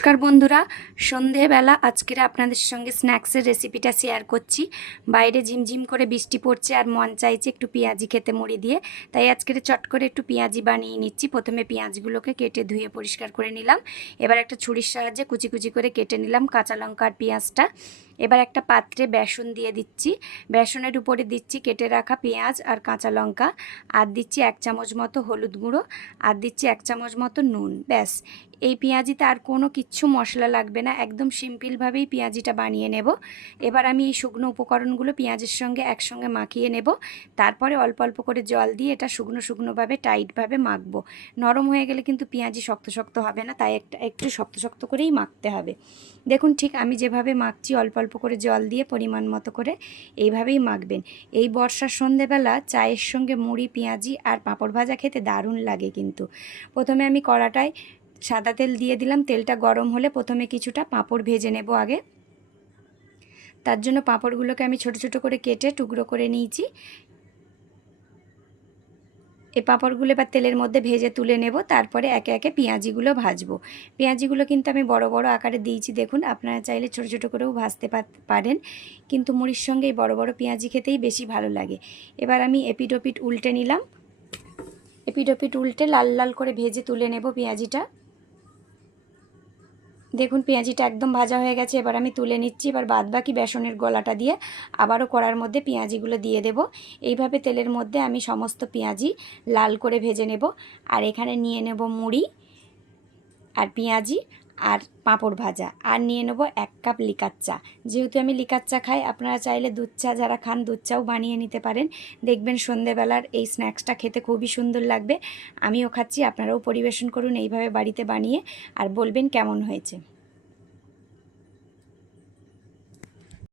নমস্কার বন্ধুরা, সন্ধেবেলা আজকের আপনাদের সঙ্গে স্ন্যাক্সের রেসিপিটা শেয়ার করছি। বাইরে ঝিমঝিম করে বৃষ্টি পড়ছে আর মন চাইছে একটু পেঁয়াজি খেতে মুড়ি দিয়ে, তাই আজকের চট করে একটু পেঁয়াজি বানিয়ে নিচ্ছি। প্রথমে পেঁয়াজগুলোকে কেটে ধুয়ে পরিষ্কার করে নিলাম। এবার একটা ছুরির সাহায্যে কুচি কুচি করে কেটে নিলাম কাঁচা লঙ্কা আর পেঁয়াজটা। এবার একটা পাত্রে বেসন দিয়ে দিচ্ছি। বেসনের উপরে দিচ্ছি কেটে রাখা পেঁয়াজ আর কাঁচা লঙ্কা, আর দিচ্ছি 1 চামচ মতো হলুদ গুঁড়ো, আর দিচ্ছি 1 চামচ মতো নুন। ব্যাস, এই পেঁয়াজিতে আর কোনো কিচ্ছু মশলা লাগবে না, একদম সিম্পলভাবেই পেঁয়াজিটা বানিয়ে নেব। এবার আমি এই শুকনো উপকরণগুলো পেঁয়াজের সঙ্গে একসঙ্গে মাখিয়ে নেব। তারপরে অল্প অল্প করে জল দিয়ে এটা শুকনো শুকনোভাবে টাইটভাবে মাখবো। নরম হয়ে গেলে কিন্তু পেঁয়াজি শক্ত শক্ত হবে না, তাই একটু শক্ত শক্ত করেই মাখতে হবে। দেখুন, ঠিক আমি যেভাবে মাখছি অল্প অল্প করে জল দিয়ে পরিমাণ মতো করে এইভাবেই মাখবেন। এই বর্ষার সন্ধেবেলা চায়ের সঙ্গে মুড়ি, পেঁয়াজি আর পাঁপড় ভাজা খেতে দারুণ লাগে। কিন্তু প্রথমে আমি কড়াটায় সাদা তেল দিয়ে দিলাম। তেলটা গরম হলে প্রথমে কিছুটা পাঁপড় ভেজে নেব আগে। তার জন্য পাঁপড়গুলোকে আমি ছোট ছোট করে কেটে টুকরো করে নিয়েছি। এই পাঁপড়গুলো এবার তেলের মধ্যে ভেজে তুলে নেব। তারপরে একে একে পেঁয়াজিগুলো ভাজবো। পেঁয়াজিগুলো কিন্তু আমি বড় বড় আকারে দিয়েছি। দেখুন, আপনারা চাইলে ছোট ছোট করেও ভাজতে পারেন, কিন্তু মুড়ির সঙ্গে এই বড় বড় পেঁয়াজি খেতেই বেশি ভালো লাগে। এবার আমি এপিট ওপিট উল্টে নিলাম। এপিট ওপিট উল্টে লাল লাল করে ভেজে তুলে নেব পেঁয়াজিটা। দেখুন, পেঁয়াজিটা একদম ভাজা হয়ে গেছে। এবার আমি তুলে নিচ্ছি। এবার বাদবাকি বেসনের গোলাটা দিয়ে আবারও কড়ার মধ্যে পেঁয়াজিগুলো দিয়ে দেব। এইভাবে তেলের মধ্যে আমি সমস্ত পেঁয়াজি লাল করে ভেজে নেব। আর এখানে নিয়ে নেব মুড়ি আর পেঁয়াজি আর পাঁপড় ভাজা, আর নিয়ে নেব 1 কাপ লিকার চা। যেহেতু আমি লিকার চা খাই, আপনারা চাইলে দুধ চা যারা খান দুধ চাও বানিয়ে নিতে পারেন। দেখবেন সন্ধেবেলার এই স্ন্যাক্সটা খেতে খুবই সুন্দর লাগবে। আমিও খাচ্ছি, আপনারাও পরিবেশন করুন এইভাবে বাড়িতে বানিয়ে, আর বলবেন কেমন হয়েছে।